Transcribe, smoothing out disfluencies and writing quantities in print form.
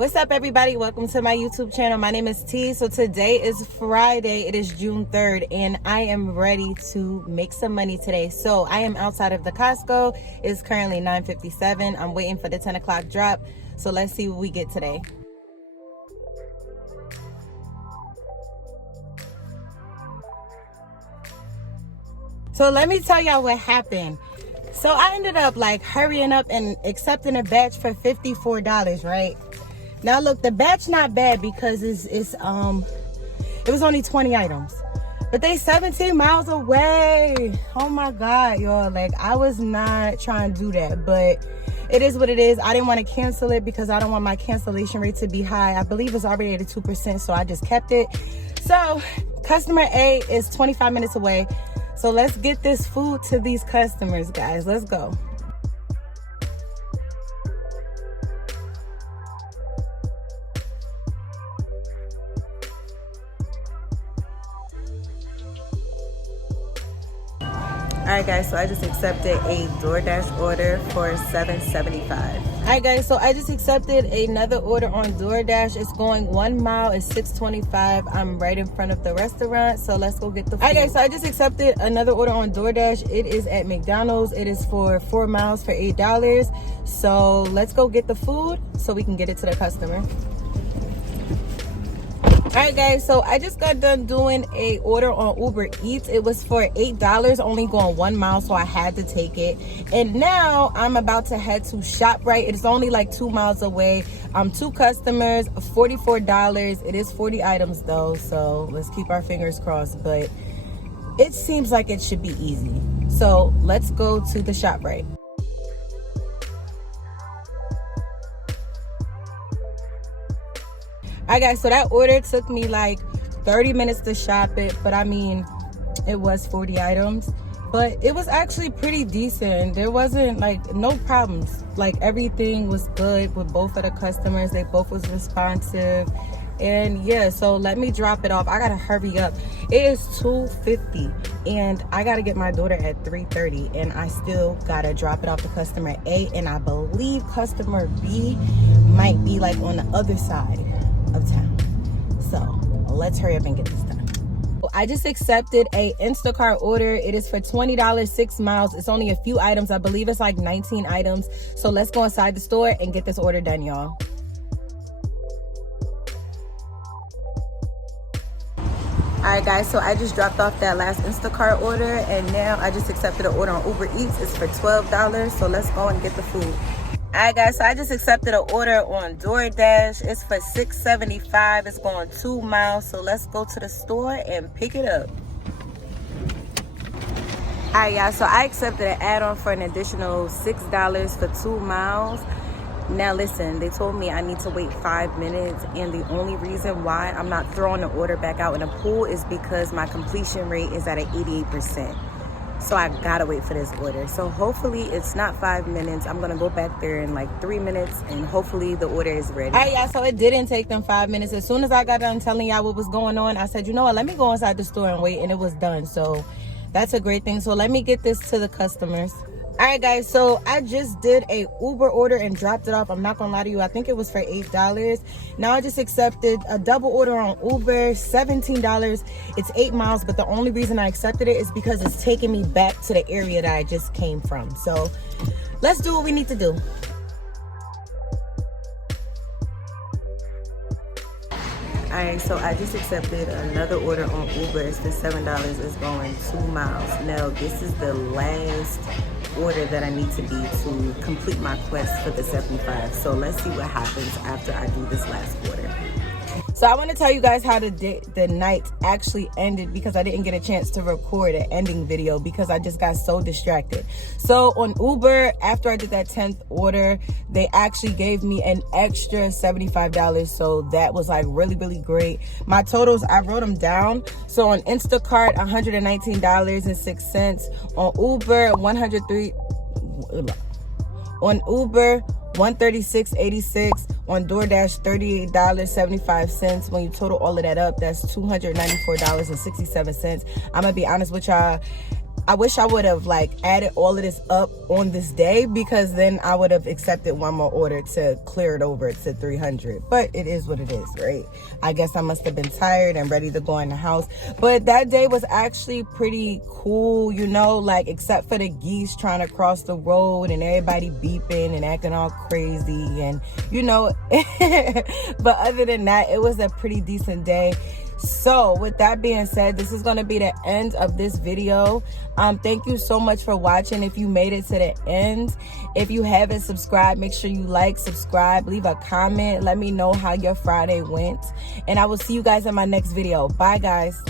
What's up, everybody? Welcome to my YouTube channel. My name is T. So today is Friday. It is June 3rd, and I am ready to make some money today. So I am outside of the Costco. It's currently 9:57. I'm waiting for the 10 o'clock drop. So let's see what we get today. So let me tell y'all what happened. So I ended up like hurrying up and accepting a batch for $54, right? Now look, the batch not bad because it was only 20 items. But they 17 miles away. Oh my God, y'all. Like, I was not trying to do that, but it is what it is. I didn't want to cancel it because I don't want my cancellation rate to be high. I believe it's already at 2%, so I just kept it. So customer A is 25 minutes away. So let's get this food to these customers, guys. Let's go. Alright guys, so I just accepted a Doordash order for $7.75. Alright guys, so I just accepted another order on Doordash. It's going 1 mile, it's $6.25. I'm right in front of the restaurant, so let's go get the food. Alright guys, so I just accepted another order on Doordash. It is at McDonald's. It is for 4 miles for $8. So let's go get the food so we can get it to the customer. Alright guys, so I just got done doing a order on Uber Eats. It was for $8, only going 1 mile, so I had to take it. And now I'm about to head to ShopRite. It's only like 2 miles away. 2 customers, $44. It is 40 items though, so let's keep our fingers crossed. But it seems like it should be easy. So let's go to the ShopRite. Alright guys, so that order took me like 30 minutes to shop it, but I mean, it was 40 items, but it was actually pretty decent. There wasn't like no problems. Like everything was good with both of the customers. They both was responsive. And yeah, so let me drop it off. I gotta hurry up. It is 2:50 and I gotta get my daughter at 3:30, and I still gotta drop it off to customer A, and I believe customer B might be like on the other side of town. So let's hurry up and get this done. I just accepted a Instacart order. It is for $20, 6 miles. It's only a few items. I believe it's like 19 items. So let's go inside the store and get this order done, y'all. Alright guys, so I just dropped off that last Instacart order, and now I just accepted an order on Uber Eats. It's for $12. So let's go and get the food. Alright guys, so I just accepted an order on Doordash. It's for $6.75. It's going 2 miles. So let's go to the store and pick it up. Alright y'all, so I accepted an add-on for an additional $6 for 2 miles. Now listen, they told me I need to wait 5 minutes, and the only reason why I'm not throwing the order back out in the pool is because my completion rate is at an 88%. So I gotta wait for this order. So hopefully it's not 5 minutes. I'm gonna go back there in like 3 minutes, and hopefully the order is ready. All right, y'all, so it didn't take them 5 minutes. As soon as I got done telling y'all what was going on, I said, you know what, let me go inside the store and wait, and it was done. So that's a great thing. So let me get this to the customers. All right guys, so I just did a Uber order and dropped it off. I'm not gonna lie to you, I think it was for $8. Now I just accepted a double order on Uber, $17. It's 8 miles, but the only reason I accepted it is because it's taking me back to the area that I just came from. So let's do what we need to do. Alright, so I just accepted another order on Uber. It's for $7. It's going 2 miles. Now this is the last order that I need to be to complete my quest for the 75. So let's see what happens after I do this last order. So I want to tell you guys how the night actually ended, because I didn't get a chance to record an ending video because I just got so distracted. So on Uber, after I did that 10th order, they actually gave me an extra $75. So that was like really, really great. My totals, I wrote them down. So on Instacart, $119.06. On Uber, $136.86. On Doordash, $38.75. When you total all of that up, that's $294.67. I'm gonna be honest with y'all, I wish I would have like added all of this up on this day, because then I would have accepted one more order to clear it over to 300. But it is what it is, right? I guess I must have been tired and ready to go in the house. But that day was actually pretty cool, you know, like except for the geese trying to cross the road and everybody beeping and acting all crazy and, you know, but other than that, it was a pretty decent day. So with that being said, this is going to be the end of this video. Thank you so much for watching. If you made it to the end, if you haven't subscribed, make sure you like, subscribe, leave a comment. Let me know how your Friday went. And I will see you guys in my next video. Bye, guys.